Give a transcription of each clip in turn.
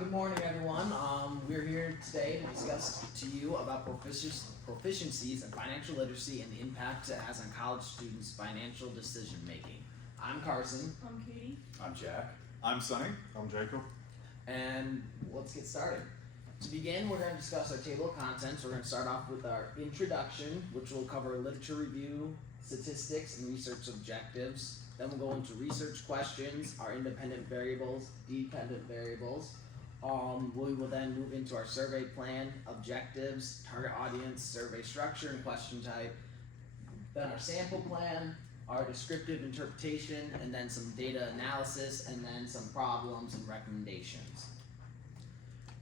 Good morning, everyone. We're here today to discuss to you about proficiencies in financial literacy and the impact it has on college students' financial decision making. I'm Carson. I'm Katie. I'm Jack. I'm Sonny. I'm Jacob. And let's get started. To begin, we're going to discuss our table of contents. We're going to start off with our introduction, which will cover literature review, statistics, and research objectives. Then we'll go into research questions, our independent variables, dependent variables. We will then move into our survey plan, objectives, target audience, survey structure, and question type. Then our sample plan, our descriptive interpretation, and then some data analysis, and then some problems and recommendations.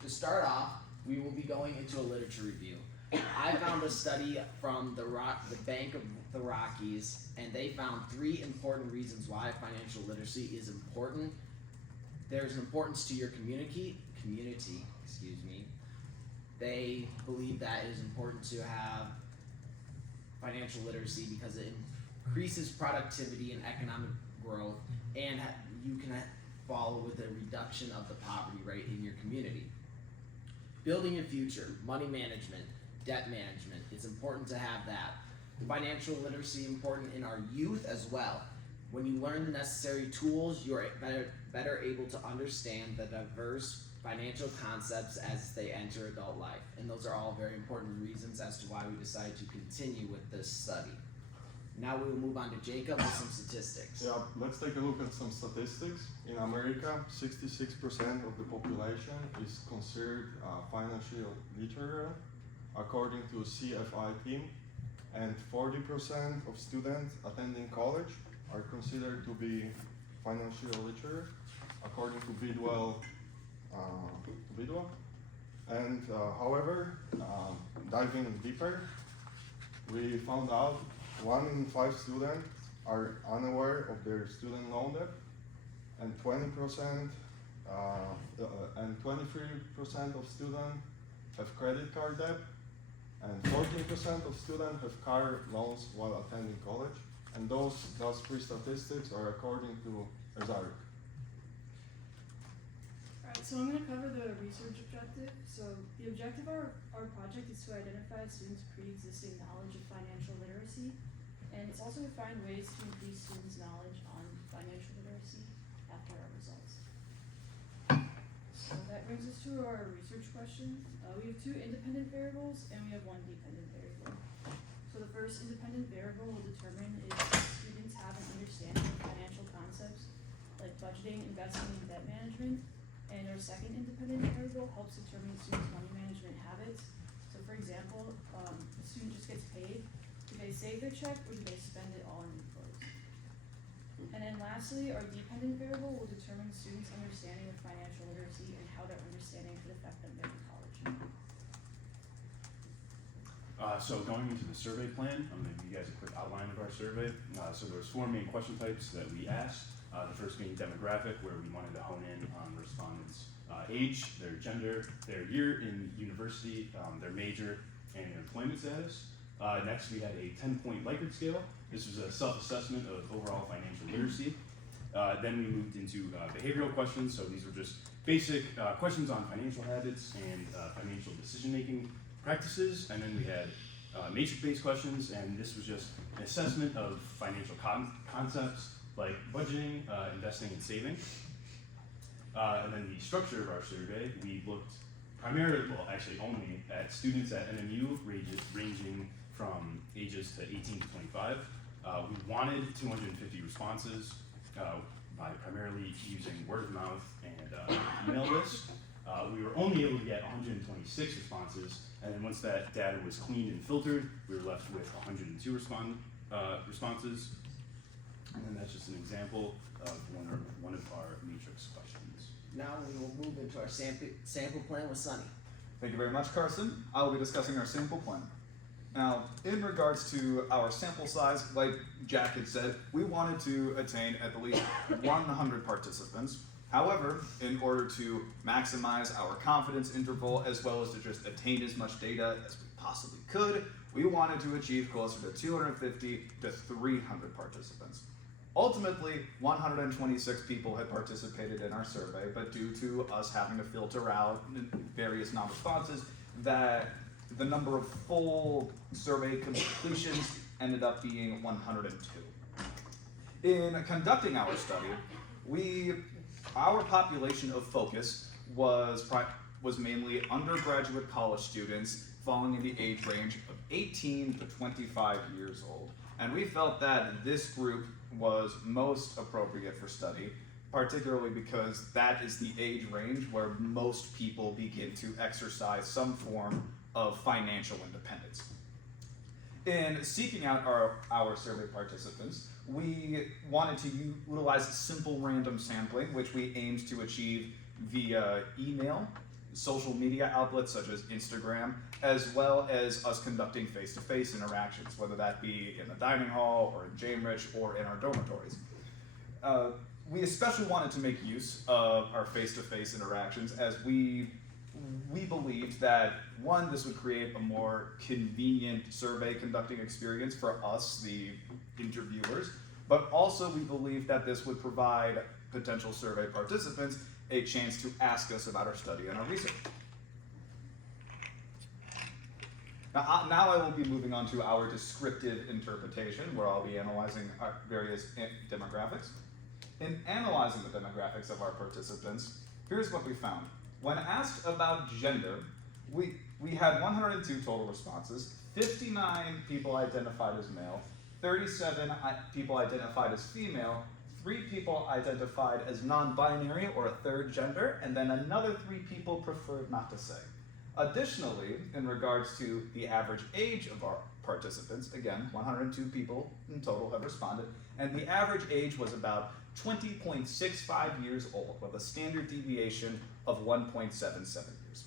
To start off, we will be going into a literature review. I found a study from the Bank of the Rockies, and they found 3 important reasons why financial literacy is important. There's an importance to your community. They believe that it is important to have financial literacy because it increases productivity and economic growth, and you can follow with a reduction of the poverty rate in your community. Building your future, money management, debt management, it's important to have that. Financial literacy important in our youth as well. When you learn the necessary tools, you're better able to understand the diverse financial concepts as they enter adult life. And those are all very important reasons as to why we decided to continue with this study. Now we will move on to Jacob with some statistics. Yeah, let's take a look at some statistics. In America, 66% of the population is considered financially literate, according to CFI team, and 40% of students attending college are considered to be financially literate, according to Bidwell. And however, diving deeper, we found out 1 in 5 students are unaware of their student loan debt, and 20% and 23% of students have credit card debt, and 14% of students have car loans while attending college. And those 3 statistics are according to Ozark. Alright, so I'm going to cover the research objective. So the objective of our project is to identify students' pre-existing knowledge of financial literacy, and it's also to find ways to increase students' knowledge on financial literacy after our results. So that brings us to our research question. We have 2 independent variables and we have 1 dependent variable. So the first independent variable will determine if students have an understanding of financial concepts like budgeting, investing, and debt management. And our second independent variable helps determine students' money management habits. So for example, a student just gets paid. Do they save their check or do they spend it all on new clothes? And then lastly, our dependent variable will determine students' understanding of financial literacy and how their understanding could affect them during college. So going into the survey plan, I'm going to give you guys a quick outline of our survey. So there's 4 main question types that we asked. The first being demographic, where we wanted to hone in on respondents' age, their gender, their year in university, their major, and their employment status. Next, we had a 10-point Likert scale. This was a self-assessment of overall financial literacy. Then we moved into behavioral questions. So these were just basic questions on financial habits and financial decision-making practices. And then we had matrix-based questions, and this was just an assessment of financial concepts like budgeting, investing, and saving. And then the structure of our survey, we looked primarily, well actually only, at students at NMU ranging from ages to 18 to 25. We wanted 250 responses by primarily using word of mouth and email list. We were only able to get 126 responses, and then once that data was cleaned and filtered, we were left with 102 responses. And then that's just an example of one of our matrix questions. Now we will move into our sample plan with Sonny. Thank you very much, Carson. I will be discussing our sample plan. Now, in regards to our sample size, like Jack had said, we wanted to attain at least 100 participants. However, in order to maximize our confidence interval as well as to just attain as much data as we possibly could, we wanted to achieve closer to 250 to 300 participants. Ultimately, 126 people had participated in our survey, but due to us having to filter out various non-responses, that the number of full survey completions ended up being 102. In conducting our study, our population of focus was mainly undergraduate college students falling in the age range of 18 to 25 years old. And we felt that this group was most appropriate for study, particularly because that is the age range where most people begin to exercise some form of financial independence. In seeking out our survey participants, we wanted to utilize simple random sampling, which we aimed to achieve via email, social media outlets such as Instagram, as well as us conducting face-to-face interactions, whether that be in the dining hall or in James or in our dormitories. We especially wanted to make use of our face-to-face interactions as we believed that, one, this would create a more convenient survey conducting experience for us, the interviewers, but also we believed that this would provide potential survey participants a chance to ask us about our study and our research. Now I will be moving on to our descriptive interpretation, where I'll be analyzing our various demographics. In analyzing the demographics of our participants, here's what we found. When asked about gender, we had 102 total responses, 59 people identified as male, 37 people identified as female, 3 people identified as non-binary or a third gender, and then another 3 people preferred not to say. Additionally, in regards to the average age of our participants, again, 102 people in total have responded, and the average age was about 20.65 years old, with a standard deviation of 1.77 years.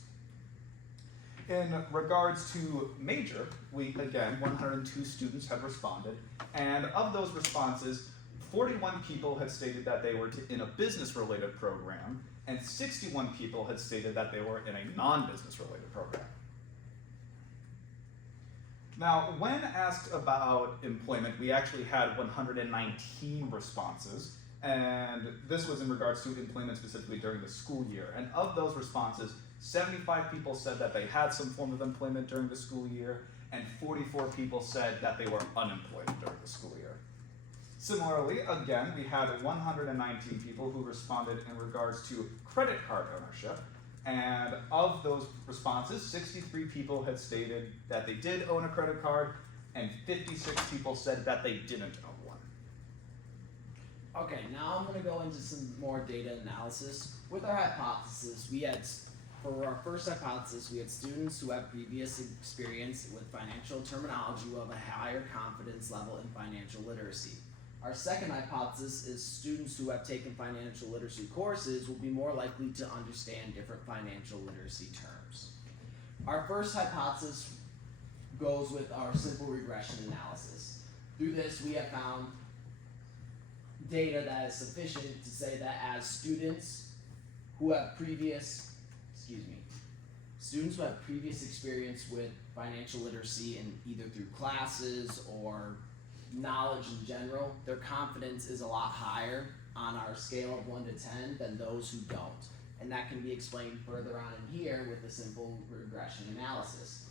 In regards to major, again, 102 students have responded, and of those responses, 41 people had stated that they were in a business-related program, and 61 people had stated that they were in a non-business-related program. Now, when asked about employment, we actually had 119 responses, and this was in regards to employment specifically during the school year. And of those responses, 75 people said that they had some form of employment during the school year, and 44 people said that they were unemployed during the school year. Similarly, again, we had 119 people who responded in regards to credit card ownership, and of those responses, 63 people had stated that they did own a credit card, and 56 people said that they didn't own one. Okay, now I'm going to go into some more data analysis. With our hypothesis, for our first hypothesis, we had students who have previous experience with financial terminology who have a higher confidence level in financial literacy. Our second hypothesis is students who have taken financial literacy courses will be more likely to understand different financial literacy terms. Our first hypothesis goes with our simple regression analysis. Through this, we have found data that is sufficient to say that as students who have previous experience with financial literacy in either through classes or knowledge in general, their confidence is a lot higher on our scale of 1 to 10 than those who don't. And that can be explained further on in here with the simple regression analysis.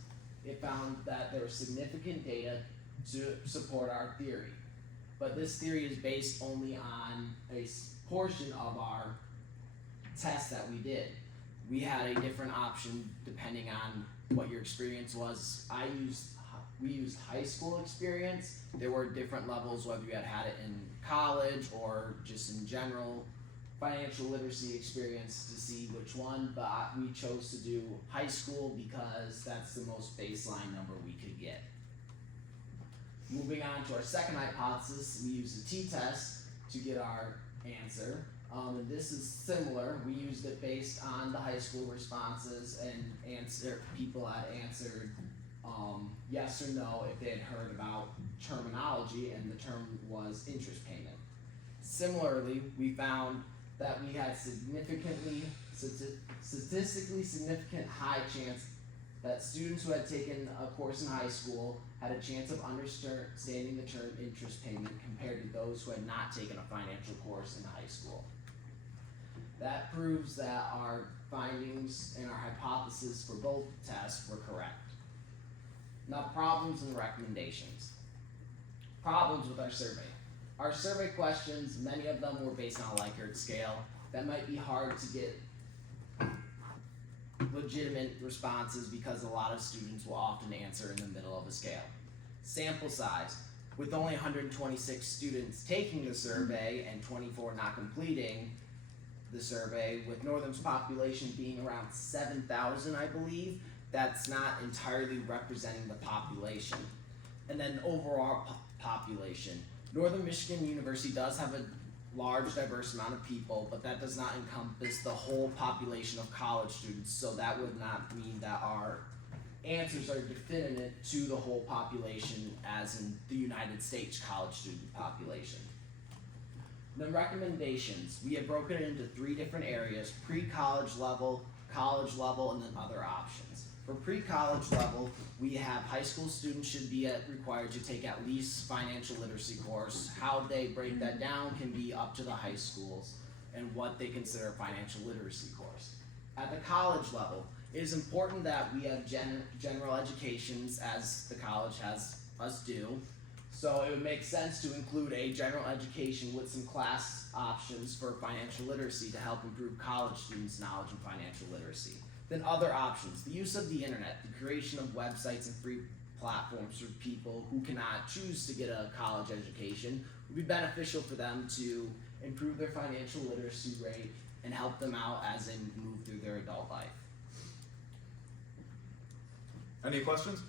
It found that there was significant data to support our theory. But this theory is based only on a portion of our test that we did. We had a different option depending on what your experience was. We used high school experience. There were different levels, whether you had it in college or just in general financial literacy experience to see which one, but we chose to do high school because that's the most baseline number we could get. Moving on to our second hypothesis, we used a t-test to get our answer. And this is similar. We used it based on the high school responses, and people had answered yes or no if they had heard about terminology, and the term was interest payment. Similarly, we found that we had statistically significant high chance that students who had taken a course in high school had a chance of understanding the term interest payment compared to those who had not taken a financial course in high school. That proves that our findings and our hypothesis for both tests were correct. Now, problems and recommendations. Problems with our survey. Our survey questions, many of them were based on a Likert scale. That might be hard to get legitimate responses because a lot of students will often answer in the middle of a scale. Sample size. With only 126 students taking the survey and 24 not completing the survey, with Northern's population being around 7,000, I believe, that's not entirely representing the population. And then overall population. Northern Michigan University does have a large, diverse amount of people, but that does not encompass the whole population of college students, so that would not mean that our answers are definitive to the whole population as in the United States college student population. The recommendations, we have broken it into 3 different areas: pre-college level, college level, and then other options. For pre-college level, we have high school students should be required to take at least financial literacy course. How they break that down can be up to the high schools and what they consider a financial literacy course. At the college level, it is important that we have general educations, as the college has us do. So it would make sense to include a general education with some class options for financial literacy to help improve college students' knowledge in financial literacy. Then other options, the use of the internet, the creation of websites and free platforms for people who cannot choose to get a college education would be beneficial for them to improve their financial literacy rate and help them out as they move through their adult life. Any questions?